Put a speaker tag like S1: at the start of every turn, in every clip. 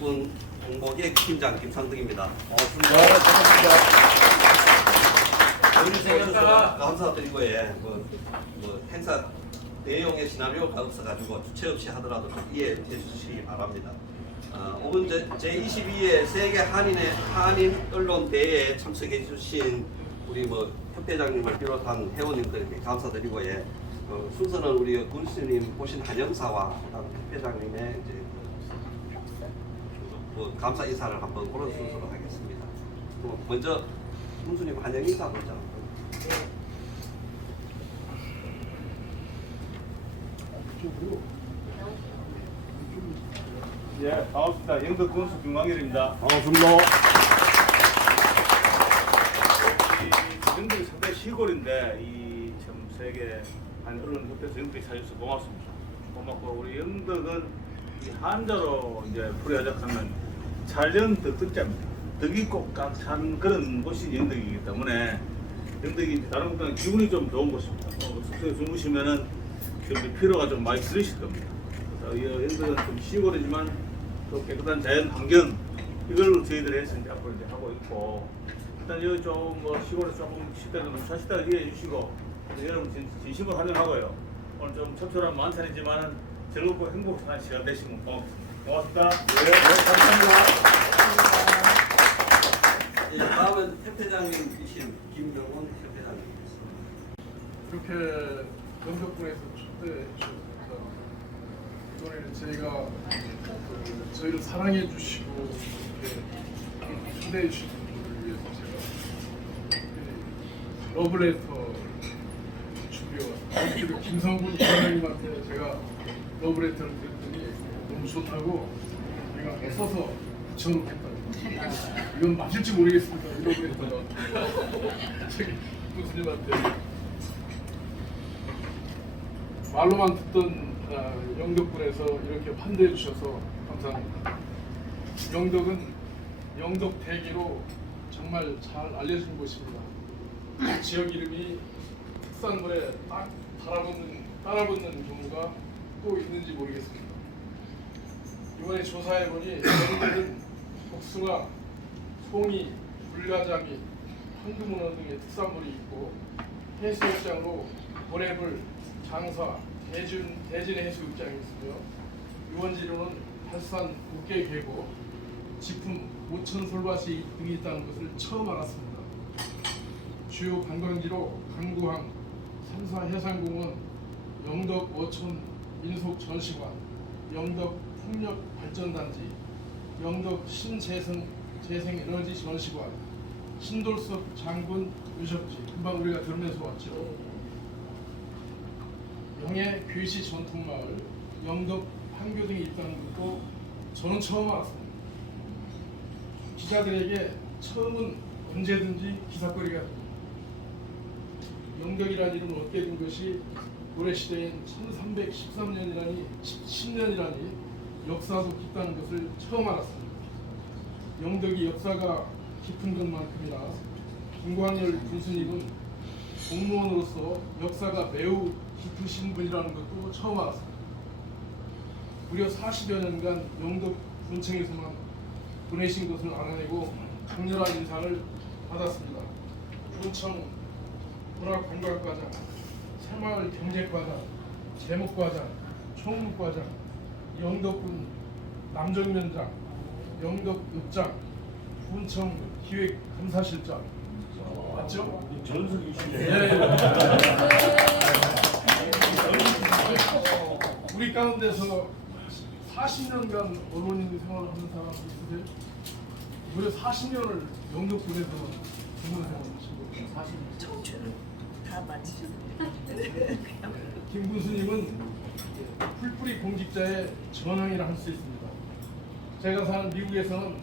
S1: 영덕군 홍보기획 팀장 김상덕입니다.
S2: 반갑습니다.
S1: 오셔서 감사드리고 예, 뭐, 뭐 행사 내용에 시나리오가 없어가지고 주체 없이 하더라도 좀 이해해 주시기 바랍니다. 어, 오늘 제, 제22회 세계 한인의 한인 언론 대회에 참석해 주신 우리 뭐 협회장님을 비롯한 회원님들에게 감사드리고 예, 어, 순서는 우리 군수님 보신 한영사와 그다음 협회장님의 이제 그, 뭐 감사 인사를 한번 그런 순서로 하겠습니다. 뭐 먼저 군수님 한영 인사 먼저.
S2: 예, 반갑습니다. 영덕 군수 김광일입니다.
S3: 반갑습니다.
S2: 이 영덕이 상당히 시골인데 이참 세계 한 언론 협회에서 영덕이 찾아줘서 고맙습니다. 고맙고 우리 영덕은 이 한자로 이제 풀이하자하면 찰년 덕덕자입니다. 덕이 꼭꽉 찬 그런 곳이 영덕이기 때문에 영덕이 다른 곳보다 기분이 좀 좋은 곳입니다. 어, 숙소에 주무시면은 좀 피로가 좀 많이 들으실 겁니다. 그래서 이 영덕은 좀 시골이지만 또 깨끗한 자연 환경 이걸 저희들이 해서 이제 앞으로 이제 하고 있고 일단 여기 좀뭐 시골에 조금 식당도 좀 사시다가 이해해 주시고 여러분 진, 진심으로 환영하고요. 오늘 좀 첩철한 만찬이지만은 즐겁고 행복한 시간 되시면 고맙습니다. 고맙습니다.
S3: 네, 감사합니다.
S1: 예, 다음은 협회장님이신 김병훈 협회장님이겠습니다.
S3: 이렇게 연덕군에서 초대해 감사합니다. 이번에는 저희가 그 저희를 사랑해 주시고 이렇게 초대해 주신 분들을 위해서 제가 이 러브레터 준비해왔습니다. 그리고 김성군 부장님한테 제가 러브레터를 드렸더니 너무 좋다고 제가 애써서 붙여놓겠다고 이건 맞을지 모르겠습니다. 이 러브레터가 저기 교수님한테 말로만 듣던 아, 영덕군에서 이렇게 환대해 주셔서 감사합니다. 영덕은 영덕 대기로 정말 잘 알려진 곳입니다. 지역 이름이 특산물에 딱 달아붙는 따라붙는 경우가 또 있는지 모르겠습니다. 이번에 조사해 보니 영덕은 복숭아, 송이, 불가자미, 황금문어 등의 특산물이 있고 해수욕장으로 고래불, 장사, 대진, 대진 해수욕장이 있으며 유원지로는 발산, 웃계계곡, 지품, 오천 솔밭이 등이 있다는 것을 처음 알았습니다. 주요 관광지로 강구항, 삼사 해상공원, 영덕 어촌 민속 전시관, 영덕 풍력 발전단지, 영덕 신재생 재생 에너지 전시관, 신돌섭 장군 의석지 금방 우리가 들으면서 왔죠. 영해 괴시 전통마을, 영덕 판교 등이 있다는 것도 저는 처음 알았습니다. 기자들에게 처음은 언제든지 기사거리가 됩니다. 영덕이라는 이름을 얻게 된 것이 고려시대인 1313년이라니 10년이라니 역사도 깊다는 것을 처음 알았습니다. 영덕이 역사가 깊은 것만큼이나 김광열 군수님은 공무원으로서 역사가 매우 깊으신 분이라는 것도 처음 알았습니다. 무려 40여 년간 영덕 군청에서만 보내신 것을 알아내고 강렬한 인상을 받았습니다. 군청 문화관광과장, 새마을 경제과장, 제목과장, 총무과장, 영덕군 남정면장, 영덕읍장, 군청 기획감사실장 맞죠?
S2: 전석이시네.
S3: 예. 우리 가운데서 40년간 언론인 생활을 하는 사람 있으세요? 무려 40년을 영덕군에서 근무 생활하시고 40년.
S4: 청춘을 다 마치셨는데
S3: 김 군수님은 풀뿌리 공직자의 전황이라 할 수 있습니다. 제가 사는 미국에서는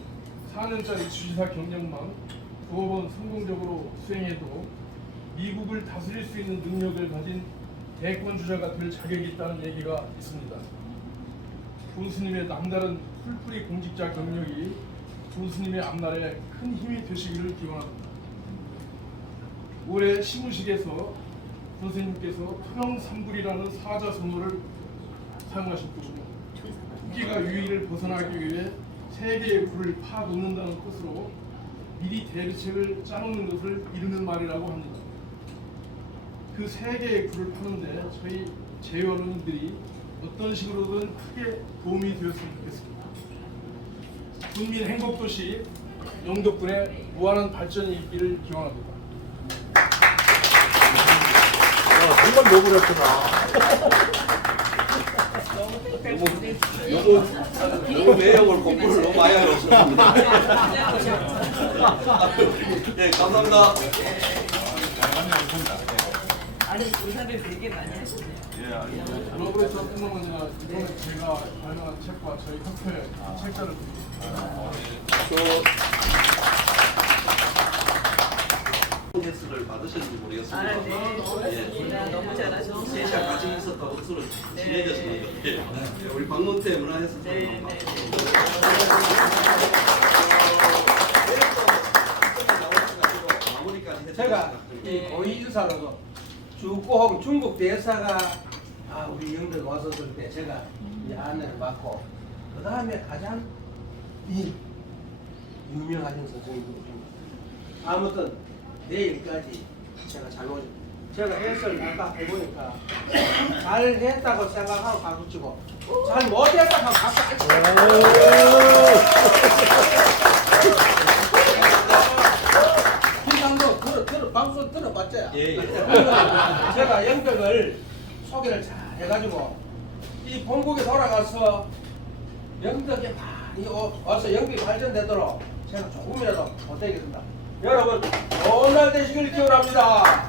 S3: 4년짜리 주지사 경력만 두어 번 성공적으로 수행해도 미국을 다스릴 수 있는 능력을 가진 대권 주자가 될 자격이 있다는 얘기가 있습니다. 군수님의 남다른 풀뿌리 공직자 경력이 군수님의 앞날에 큰 힘이 되시기를 기원합니다. 올해 시무식에서 선생님께서 토영삼불이라는 사자성어를 사용하셨거든요. 토끼가 유의를 벗어나기 위해 세계의 굴을 파놓는다는 뜻으로 미리 대비책을 짜놓는 것을 이르는 말이라고 합니다. 그 세계의 굴을 파는데 저희 제어론인들이 어떤 식으로든 크게 도움이 되었으면 좋겠습니다. 국민 행복도시 영덕군의 무한한 발전이 있기를 기원합니다.
S2: 정말 노블했구나.
S1: 너무 너무 매력을 공부를 너무 많이 하셨습니다. 예, 감사합니다.
S4: 아니 의사를 되게 많이.
S2: 예, 알겠습니다.
S3: 러브레터뿐만 아니라 이번에 제가 발명한 책과 저희 협회 책자를
S1: 그를 받으셨는지 모르겠습니다.
S4: 아, 네, 고맙습니다. 너무 잘하셨어요.
S1: 세시아 같이 있었다고 서로
S4: 네.
S1: 친해졌습니다. 예. 우리 박문태 문화해설사
S4: 네, 네, 네.
S1: 마무리까지
S5: 제가. 이 고위주사로서 주고홍 중국 대사가 아 우리 영덕 왔었을 때 제가 이 안내를 맡고 그 다음에 가장 이 유명하신 선생님입니다. 아무튼 내일까지 제가 잘못 제가 해설 아까 해보니까 잘 했다고 생각하고 박수 치고 잘 못했다고 하면 박수 안 치고 김상도 들어 들어 방송 들어봤죠?
S1: 예, 예.
S5: 제가 영덕을 소개를 잘 해가지고 이 본국에 돌아가서 영덕에 많이 오- 와서 영덕이 발전되도록 제가 조금이라도 보태겠습니다. 여러분 건강 되시길 기원합니다.